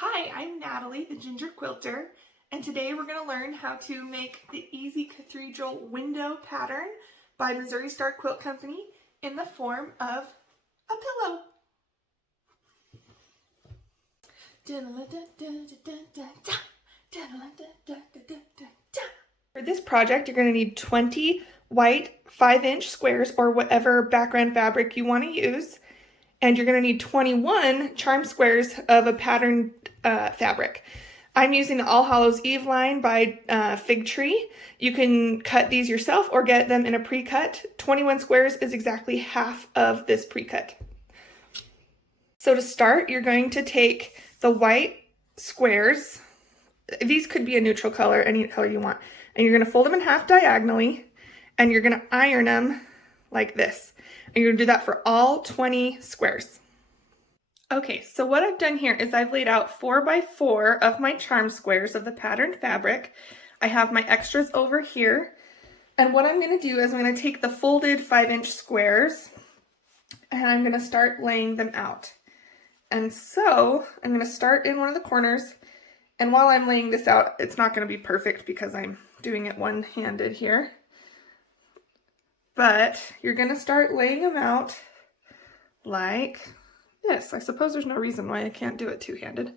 Hi, I'm Natalie, the Ginger Quilter, and today we're going to learn how to make the easy cathedral window pattern by Missouri Star Quilt Company in the form of a pillow. For this project, you're going to need 20 white 5-inch squares or whatever background fabric you want to use. And you're going to need 21 charm squares of a patterned fabric. I'm using the All Hallows Eve line by Fig Tree. You can cut these yourself or get them in a pre-cut. 21 squares is exactly half of this pre-cut. So to start, you're going to take the white squares. These could be a neutral color, any color you want. And you're going to fold them in half diagonally, and you're going to iron them like this. And you're going to do that for all 20 squares. Okay, so what I've done here is I've laid out 4 by 4 of my charm squares of the patterned fabric. I have my extras over here. And what I'm going to do is I'm going to take the folded 5-inch squares and I'm going to start laying them out. And so I'm going to start in one of the corners. And while I'm laying this out, it's not going to be perfect because I'm doing it one-handed here. But you're going to start laying them out like this. I suppose there's no reason why I can't do it two-handed.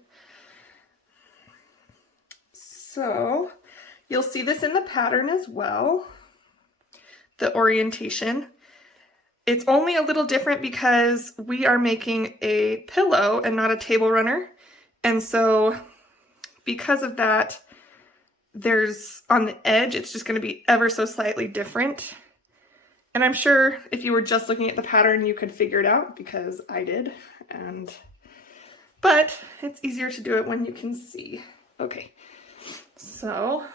So you'll see this in the pattern as well, the orientation. It's only a little different because we are making a pillow and not a table runner. And so because of that, there's on the edge, it's just going to be ever so slightly different. And I'm sure if you were just looking at the pattern, you could figure it out because I did. But it's easier to do it when you can see. Okay, so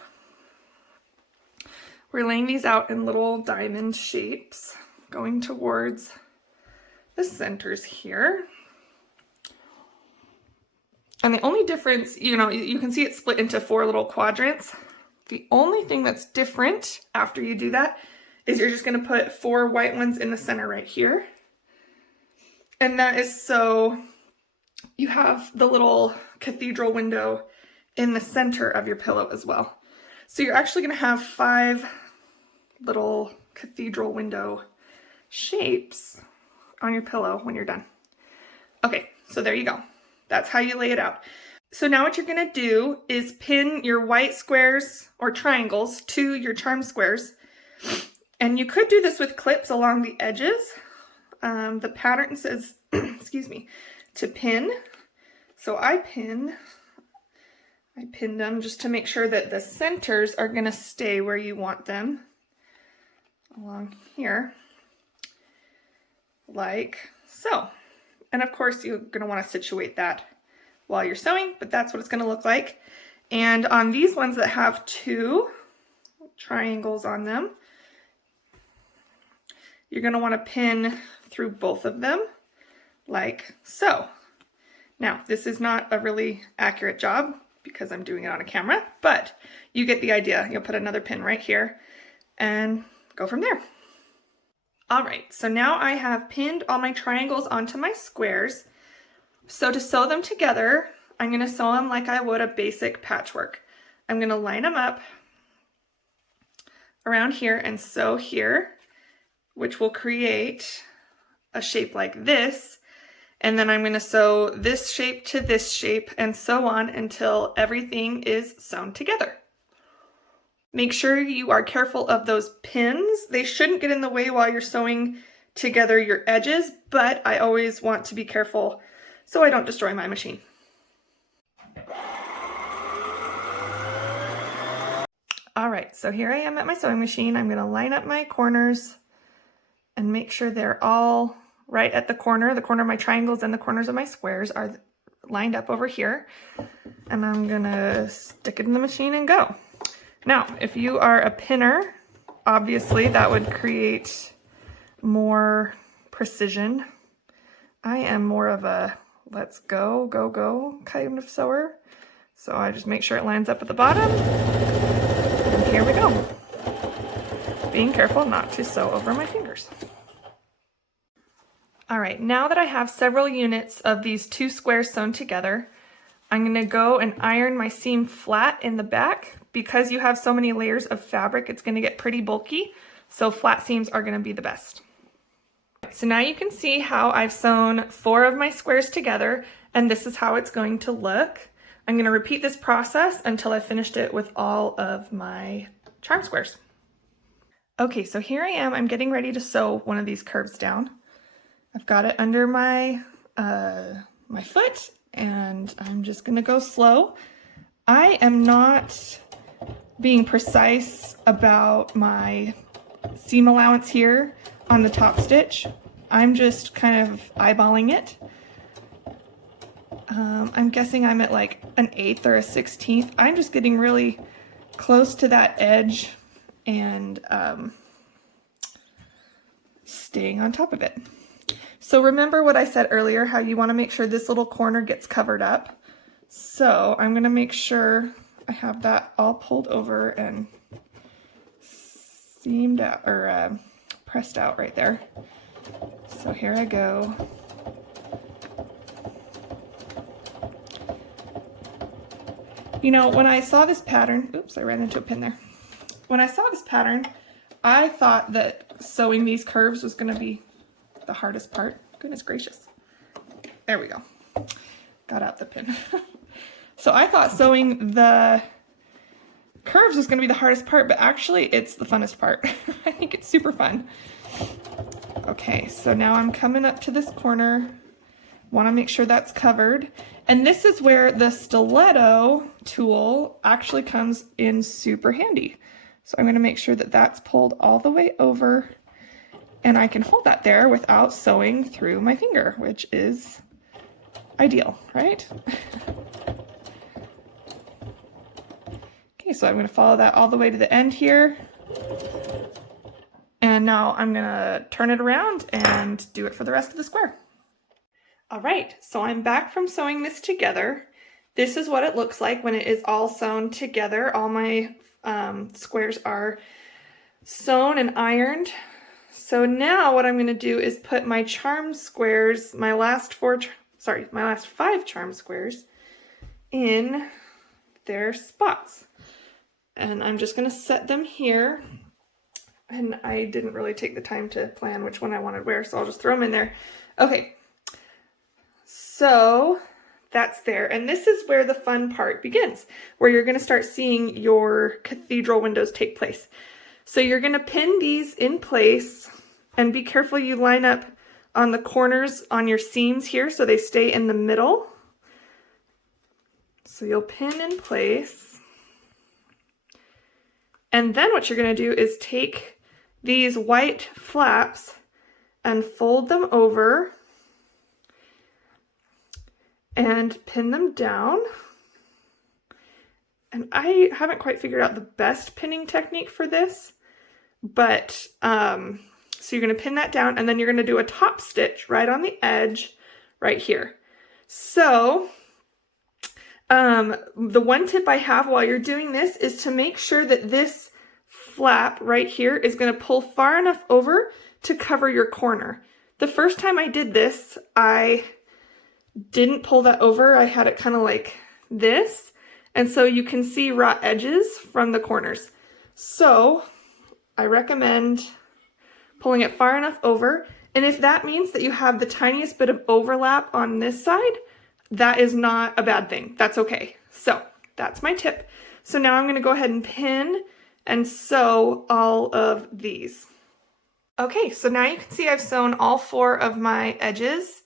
we're laying these out in little diamond shapes going towards the centers here. And the only difference, you can see it split into 4 little quadrants. The only thing that's different after you do that is you're just going to put 4 white ones in the center right here. And that is so you have the little cathedral window in the center of your pillow as well. So you're actually going to have 5 little cathedral window shapes on your pillow when you're done. Okay, so there you go. That's how you lay it out. So now what you're going to do is pin your white squares or triangles to your charm squares. And you could do this with clips along the edges. The pattern says, excuse me, to pin. So I pinned them just to make sure that the centers are going to stay where you want them along here, like so. And of course, you're going to want to situate that while you're sewing, but that's what it's going to look like. And on these ones that have 2 triangles on them, you're going to want to pin through both of them like so. Now, this is not a really accurate job because I'm doing it on a camera, but you get the idea. You'll put another pin right here and go from there. All right, so now I have pinned all my triangles onto my squares. So to sew them together, I'm going to sew them like I would a basic patchwork. I'm going to line them up around here and sew here, which will create a shape like this. And then I'm going to sew this shape to this shape and so on until everything is sewn together. Make sure you are careful of those pins. They shouldn't get in the way while you're sewing together your edges, but I always want to be careful so I don't destroy my machine. All right, so here I am at my sewing machine. I'm going to line up my corners and make sure they're all right at the corner. The corner of my triangles and the corners of my squares are lined up over here. And I'm gonna stick it in the machine and go. Now, if you are a pinner, obviously that would create more precision. I am more of a let's go, go, go kind of sewer. So I just make sure it lines up at the bottom. And here we go. Being careful not to sew over my fingers. All right, now that I have several units of these 2 squares sewn together, I'm gonna go and iron my seam flat in the back. Because you have so many layers of fabric, it's gonna get pretty bulky, so flat seams are gonna be the best. So now you can see how I've sewn 4 of my squares together, and this is how it's going to look. I'm gonna repeat this process until I've finished it with all of my charm squares. Okay, so here I am. I'm getting ready to sew one of these curves down. I've got it under my my foot, and I'm just gonna go slow. I am not being precise about my seam allowance here on the top stitch. I'm just kind of eyeballing it. I'm guessing I'm at like an 1/8 or a 1/16. I'm just getting really close to that edge and staying on top of it. So remember what I said earlier, how you want to make sure this little corner gets covered up. So I'm going to make sure I have that all pulled over and seamed out, or pressed out right there. So here I go. You know, when I saw this pattern, oops, I ran into a pin there. When I saw this pattern, I thought that sewing these curves was going to be the hardest part. Goodness gracious. There we go. Got out the pin. So I thought sewing the curves was going to be the hardest part, but actually it's the funnest part. I think it's super fun. Okay, so now I'm coming up to this corner. Want to make sure that's covered. And this is where the stiletto tool actually comes in super handy. So I'm going to make sure that that's pulled all the way over, and I can hold that there without sewing through my finger, which is ideal, right? Okay, so I'm going to follow that all the way to the end here. And now I'm going to turn it around and do it for the rest of the square. All right, so I'm back from sewing this together. This is what it looks like when it is all sewn together. All my squares are sewn and ironed. So now what I'm going to do is put my charm squares, my last 5 charm squares in their spots. And I'm just going to set them here. And I didn't really take the time to plan which one I wanted where, so I'll just throw them in there. Okay, so that's there. And this is where the fun part begins, where you're going to start seeing your cathedral windows take place. So you're going to pin these in place, and be careful you line up on the corners on your seams here so they stay in the middle. So you'll pin in place. And then what you're going to do is take these white flaps and fold them over and pin them down. And I haven't quite figured out the best pinning technique for this, but so you're going to pin that down, and then you're going to do a top stitch right on the edge right here. So the one tip I have while you're doing this is to make sure that this flap right here is going to pull far enough over to cover your corner. The first time I did this, I didn't pull that over. I had it kind of like this, and so you can see raw edges from the corners. So I recommend pulling it far enough over, and if that means that you have the tiniest bit of overlap on this side, that is not a bad thing. That's okay. So that's my tip. So now I'm going to go ahead and pin and sew all of these. Okay, so now you can see I've sewn all 4 of my edges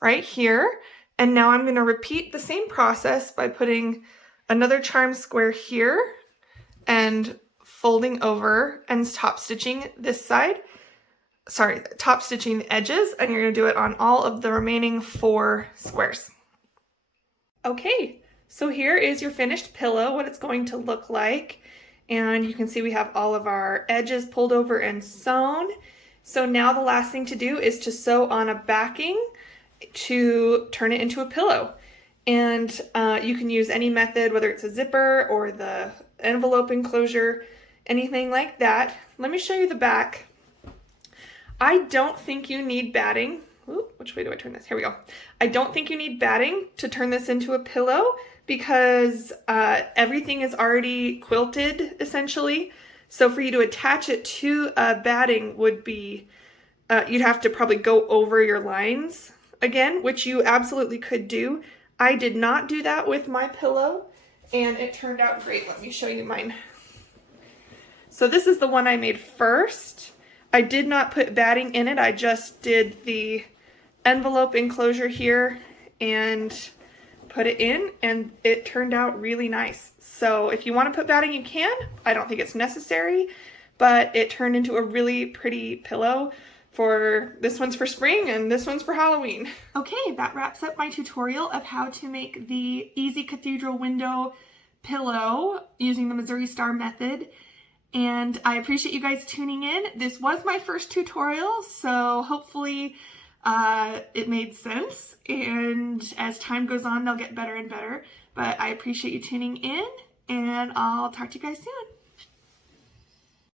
right here, and now I'm going to repeat the same process by putting another charm square here and folding over and top stitching this side. Sorry, top stitching the edges, and you're going to do it on all of the remaining 4 squares. Okay, so here is your finished pillow, what it's going to look like. And you can see we have all of our edges pulled over and sewn. So now the last thing to do is to sew on a backing to turn it into a pillow. And you can use any method, whether it's a zipper or the envelope enclosure, anything like that. Let me show you the back. I don't think you need batting ooh, which way do I turn this? Here we go. I don't think you need batting to turn this into a pillow because everything is already quilted essentially. So for you to attach it to batting would be, you'd have to probably go over your lines again, which you absolutely could do. I did not do that with my pillow and it turned out great. Let me show you mine. So this is the one I made first. I did not put batting in it. I just did the envelope enclosure here and put it in, and it turned out really nice. So if you want to put batting, you can. I don't think it's necessary, but it turned into a really pretty pillow. For this one's for spring and this one's for Halloween. Okay, that wraps up my tutorial of how to make the easy cathedral window pillow using the Missouri Star method. And I appreciate you guys tuning in. This was my first tutorial, so hopefully it made sense. And as time goes on, they'll get better and better. But I appreciate you tuning in, and I'll talk to you guys soon.